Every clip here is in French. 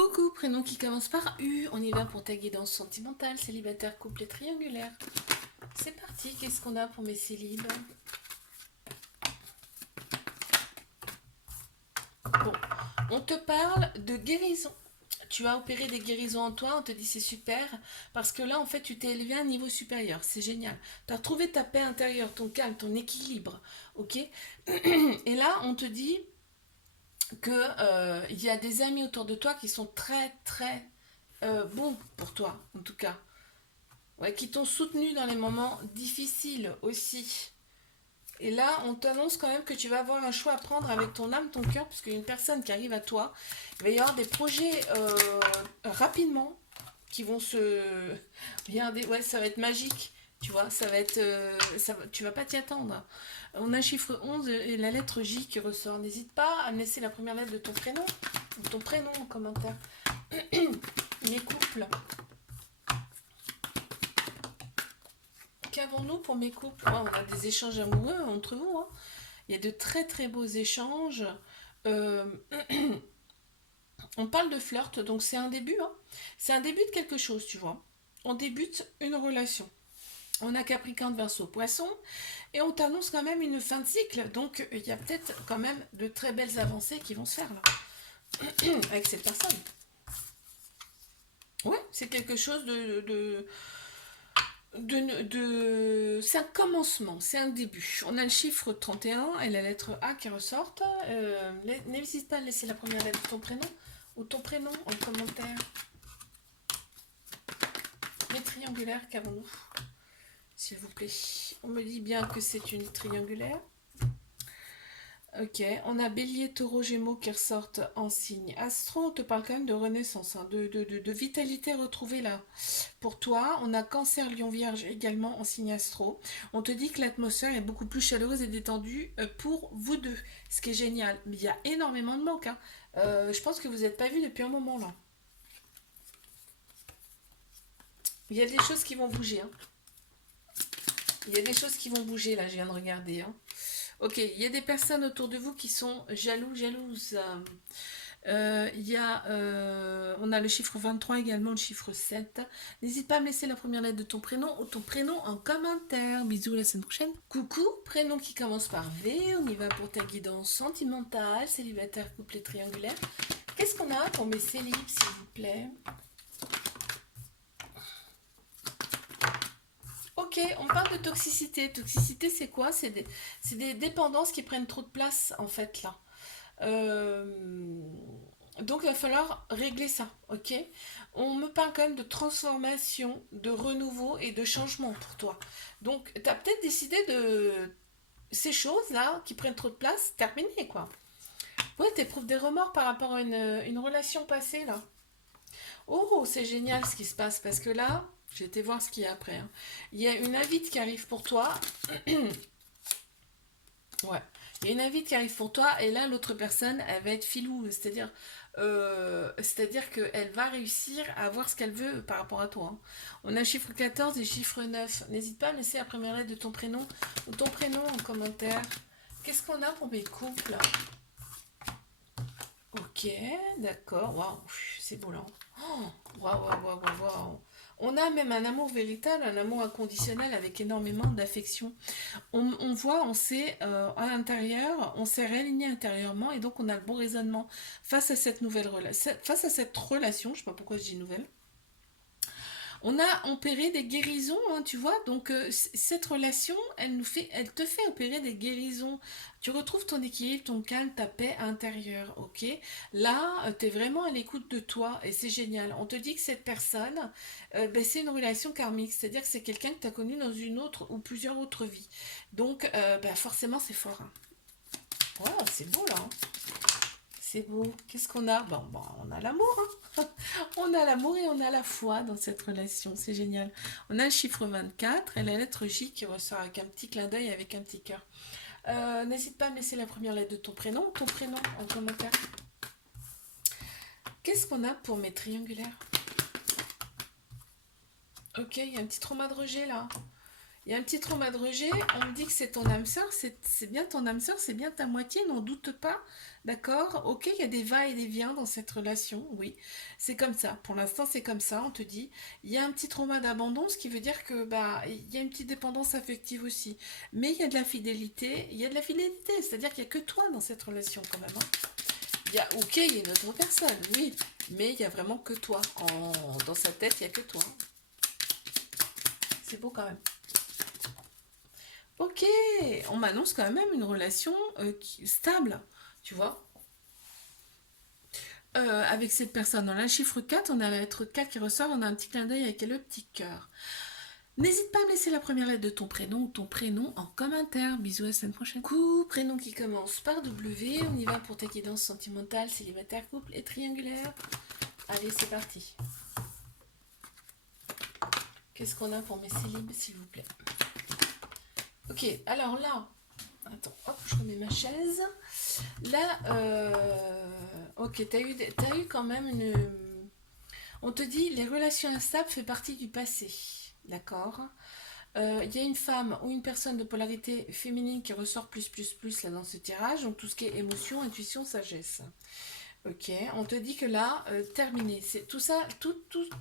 Coucou, prénom qui commence par U. On y va pour ta guidance sentimentale, célibataire, couple et triangulaire. C'est parti, qu'est-ce qu'on a pour mes célibes? Bon, on te parle de guérison. Tu as opéré des guérisons en toi, on te dit c'est super, parce que là en fait tu t'es élevé à un niveau supérieur, c'est génial. Tu as trouvé ta paix intérieure, ton calme, ton équilibre, ok. Et là on te dit que il y a des amis autour de toi qui sont très très bons pour toi, en tout cas. Ouais, qui t'ont soutenu dans les moments difficiles aussi. Et là, on t'annonce quand même que tu vas avoir un choix à prendre avec ton âme, ton cœur, parce qu'il y a une personne qui arrive à toi. Il va y avoir des projets rapidement qui vont se... Regardez, ouais, ça va être magique. Tu vois, ça va être... tu vas pas t'y attendre. On a un chiffre 11 et la lettre J qui ressort. N'hésite pas à me laisser la première lettre de ton prénom, ou ton prénom en commentaire. Les couples. Qu'avons-nous pour mes couples? Ouais, on a des échanges amoureux entre vous, hein. Il y a de très très beaux échanges. Euh, on parle de flirt, donc c'est un début, hein. C'est un début de quelque chose, tu vois. On débute une relation. On a Capricorne, Verseau, Poisson, et on t'annonce quand même une fin de cycle. Donc il y a peut-être quand même de très belles avancées qui vont se faire là, avec cette personne. Ouais, c'est quelque chose c'est un commencement, c'est un début. On a le chiffre 31 et la lettre A qui ressortent. N'hésite pas à laisser la première lettre de ton prénom ou ton prénom en commentaire. Les triangulaires, qu'avons-nous, s'il vous plaît? On me dit bien que c'est une triangulaire. Ok, on a Bélier, Taureau, Gémeaux qui ressortent en signe astro. On te parle quand même de renaissance, hein, de vitalité retrouvée là. Pour toi, on a Cancer, Lion, Vierge également en signe astro. On te dit que l'atmosphère est beaucoup plus chaleureuse et détendue pour vous deux, ce qui est génial. Mais il y a énormément de manque, hein. Je pense que vous n'êtes pas vus depuis un moment là. Il y a des choses qui vont bouger, hein. Il y a des choses qui vont bouger là, je viens de regarder, hein. Ok, il y a des personnes autour de vous qui sont jalouses. On a le chiffre 23 également, le chiffre 7. N'hésite pas à me laisser la première lettre de ton prénom ou ton prénom en commentaire. Bisous, la semaine prochaine. Coucou, prénom qui commence par V. On y va pour ta guidance sentimentale, célibataire, couple et triangulaire. Qu'est-ce qu'on a pour mes célibes, s'il vous plaît? Ok, on parle de toxicité. Toxicité, c'est quoi? C'est des dépendances qui prennent trop de place, en fait, là. Euh, donc il va falloir régler ça, ok? On me parle quand même de transformation, de renouveau et de changement pour toi. Donc tu as peut-être décidé de ces choses-là qui prennent trop de place, terminer quoi. Ouais, t'éprouves des remords par rapport à une relation passée là. Oh, c'est génial ce qui se passe parce que là, j'ai été voir ce qu'il y a après, hein. Il y a une invite qui arrive pour toi. Ouais. Il y a une invite qui arrive pour toi et là l'autre personne elle va être filou, c'est-à-dire qu'elle va réussir à avoir ce qu'elle veut par rapport à toi, hein. On a le chiffre 14 et le chiffre 9. N'hésite pas à me laisser la première lettre de ton prénom ou ton prénom en commentaire. Qu'est-ce qu'on a pour mes couples? Ok, d'accord. Waouh, c'est beau là. Oh, waouh, waouh, waouh, waouh, waouh. On a même un amour véritable, un amour inconditionnel avec énormément d'affection. On voit, on sait à l'intérieur, on s'est réaligné intérieurement et donc on a le bon raisonnement face à cette nouvelle relation, face à cette relation, je sais pas pourquoi je dis nouvelle. On a opéré des guérisons, hein, tu vois, donc cette relation, elle te fait opérer des guérisons. Tu retrouves ton équilibre, ton calme, ta paix intérieure, ok? Là, tu es vraiment à l'écoute de toi et c'est génial. On te dit que cette personne, ben, c'est une relation karmique, c'est-à-dire que c'est quelqu'un que tu as connu dans une autre ou plusieurs autres vies. Donc, ben, forcément, c'est fort, hein. Wow, c'est beau là, hein. C'est beau. Qu'est-ce qu'on a? Bon, on a l'amour, hein. On a l'amour et on a la foi dans cette relation. C'est génial. On a le chiffre 24 et la lettre J qui ressort avec un petit clin d'œil avec un petit cœur. N'hésite pas à me laisser la première lettre de ton prénom en commentaire. Qu'est-ce qu'on a pour mes triangulaires? Ok, il y a un petit trauma de rejet là. Il y a un petit trauma de rejet, on me dit que c'est ton âme sœur, c'est bien ton âme sœur, c'est bien ta moitié, n'en doute pas, d'accord? Ok, il y a des va et des viens dans cette relation, oui, c'est comme ça, pour l'instant c'est comme ça, on te dit, il y a un petit trauma d'abandon, ce qui veut dire que, bah, il y a une petite dépendance affective aussi, mais il y a de la fidélité, c'est-à-dire qu'il n'y a que toi dans cette relation quand même, hein. Ok, il y a une autre personne, oui, mais il y a vraiment que toi, dans sa tête, il y a que toi, c'est beau quand même. Ok, on m'annonce quand même une relation stable, tu vois. Avec cette personne, on a le chiffre 4, on a la lettre K qui ressort, on a un petit clin d'œil avec le petit cœur. N'hésite pas à me laisser la première lettre de ton prénom ou ton prénom en commentaire. Bisous, à la semaine prochaine. Coucou, prénom qui commence par W, on y va pour ta guidance sentimentale, célibataire, couple et triangulaire. Allez, c'est parti. Qu'est-ce qu'on a pour mes célibes, s'il vous plaît? Ok, alors là, attends, hop, je remets ma chaise. Là, ok, t'as eu quand même une... On te dit, les relations instables fait partie du passé, d'accord? Il y a une femme ou une personne de polarité féminine qui ressort plus là dans ce tirage, donc tout ce qui est émotion, intuition, sagesse. Ok, on te dit que là, terminé. C'est tout ça, tout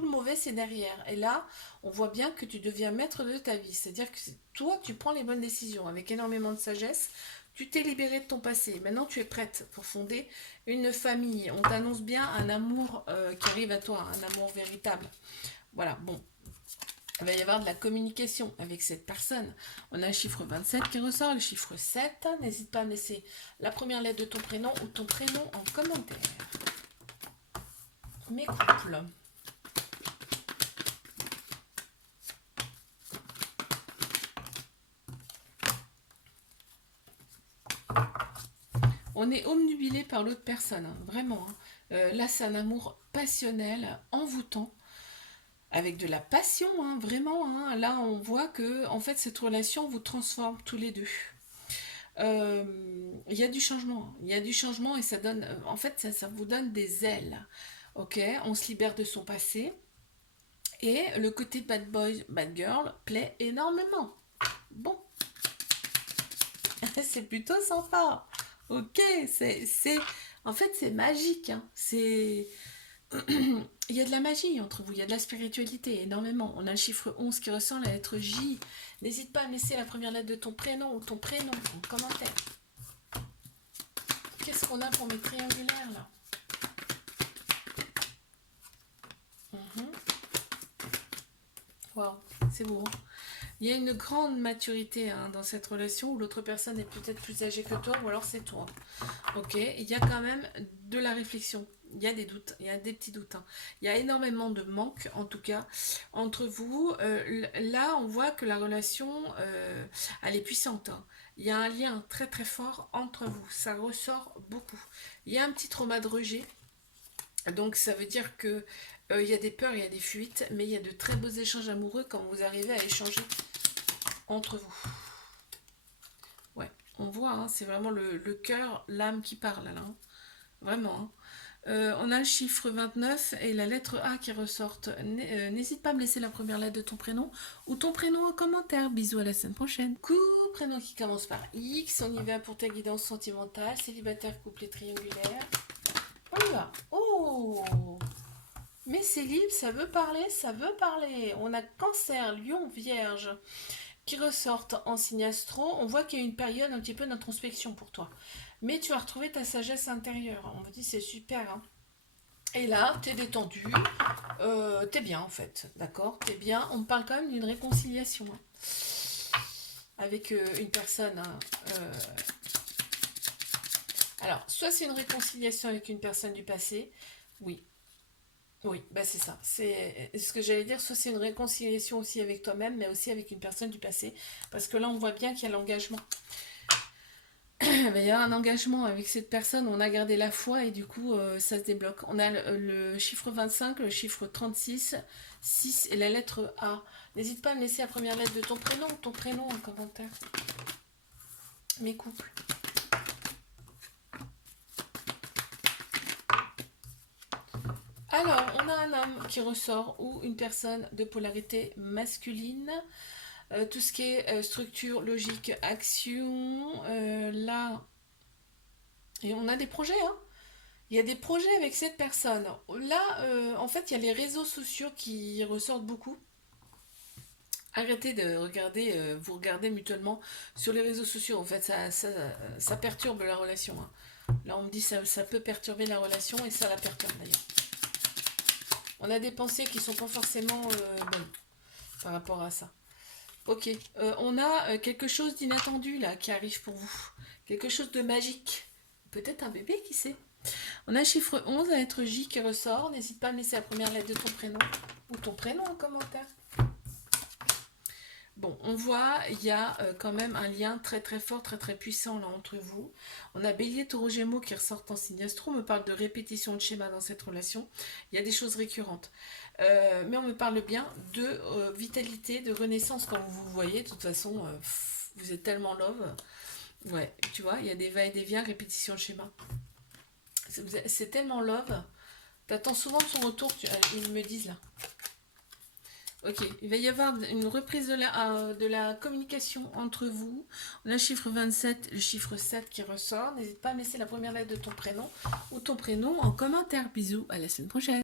le mauvais, c'est derrière. Et là, on voit bien que tu deviens maître de ta vie. C'est-à-dire que toi, tu prends les bonnes décisions avec énormément de sagesse. Tu t'es libéré de ton passé. Maintenant, tu es prête pour fonder une famille. On t'annonce bien un amour qui arrive à toi, un amour véritable. Voilà, bon, il va y avoir de la communication avec cette personne. On a le chiffre 27 qui ressort, le chiffre 7. N'hésite pas à me laisser la première lettre de ton prénom ou ton prénom en commentaire. Mes couples. On est omnubilé par l'autre personne, hein, vraiment. Hein. Là, c'est un amour passionnel, envoûtant, avec de la passion, hein, vraiment. Hein. Là, on voit que, en fait, cette relation vous transforme tous les deux. Il y a du changement. Il y a du changement et ça donne, en fait, ça vous donne des ailes. Ok, on se libère de son passé et le côté bad boy, bad girl plaît énormément. Bon, c'est plutôt sympa. Ok, en fait, c'est magique. Hein. Il y a de la magie entre vous, il y a de la spiritualité, énormément. On a le chiffre 11 qui ressent la lettre J. N'hésite pas à me laisser la première lettre de ton prénom ou ton prénom en commentaire. Qu'est-ce qu'on a pour mes triangulaires là? Wow, c'est beau. Hein. Il y a une grande maturité hein, dans cette relation où l'autre personne est peut-être plus âgée que toi ou alors c'est toi. Ok, il y a quand même de la réflexion. Il y a des doutes, il y a des petits doutes. Hein. Il y a énormément de manque, en tout cas, entre vous. Là, on voit que la relation, elle est puissante. Hein. Il y a un lien très très fort entre vous. Ça ressort beaucoup. Il y a un petit trauma de rejet. Donc ça veut dire que il y a des peurs, il y a des fuites, mais il y a de très beaux échanges amoureux quand vous arrivez à échanger entre vous. Ouais, on voit, hein, c'est vraiment le cœur, l'âme qui parle là. Hein. Vraiment. Hein. On a le chiffre 29 et la lettre A qui ressortent. N'hésite pas à me laisser la première lettre de ton prénom ou ton prénom en commentaire. Bisous, à la semaine prochaine. Coucou, prénom qui commence par X. On y va pour ta guidance sentimentale, célibataire, couple et triangulaire. On y va. Oh, mais célib, ça veut parler, ça veut parler. On a Cancer, Lion, Vierge qui ressortent en signe astro. On voit qu'il y a une période un petit peu d'introspection pour toi. Mais tu as retrouvé ta sagesse intérieure. On me dit c'est super. Hein. Et là, t'es détendu. T'es bien en fait. D'accord. T'es bien. On me parle quand même d'une réconciliation. Hein, avec une personne. Hein, alors, soit c'est une réconciliation avec une personne du passé. Oui, oui, bah c'est ça. C'est ce que j'allais dire, soit c'est une réconciliation aussi avec toi-même, mais aussi avec une personne du passé. Parce que là, on voit bien qu'il y a l'engagement. Il y a un engagement avec cette personne, on a gardé la foi et du coup, ça se débloque. On a le chiffre 25, le chiffre 36, 6 et la lettre A. N'hésite pas à me laisser la première lettre de ton prénom en commentaire. Mes couples. Alors, on a un homme qui ressort ou une personne de polarité masculine. Tout ce qui est structure, logique, action, là, et on a des projets, hein. Il y a des projets avec cette personne. Là, en fait, il y a les réseaux sociaux qui ressortent beaucoup. Arrêtez de regarder, vous regardez mutuellement sur les réseaux sociaux. En fait, ça perturbe la relation, hein. Là, on me dit ça peut perturber la relation et ça la perturbe d'ailleurs. On a des pensées qui sont pas forcément bonnes par rapport à ça. Ok, on a quelque chose d'inattendu là qui arrive pour vous. Quelque chose de magique. Peut-être un bébé, qui sait. On a le chiffre 11 à être J qui ressort. N'hésite pas à me laisser la première lettre de ton prénom ou ton prénom en commentaire. Bon, on voit, il y a quand même un lien très très fort, très très puissant là entre vous. On a Bélier, Taureau, Gémeaux qui ressortent en signe astro. On me parle de répétition de schéma dans cette relation. Il y a des choses récurrentes. Mais on me parle bien de vitalité, de renaissance quand vous vous voyez. De toute façon, vous êtes tellement love. Ouais, tu vois, il y a des va-et-vient, répétition de schéma. C'est tellement love. T'attends souvent de son retour, ils me disent là. Ok, il va y avoir une reprise de la communication entre vous. On a le chiffre 27, le chiffre 7 qui ressort. N'hésite pas à me laisser la première lettre de ton prénom ou ton prénom en commentaire. Bisous, à la semaine prochaine.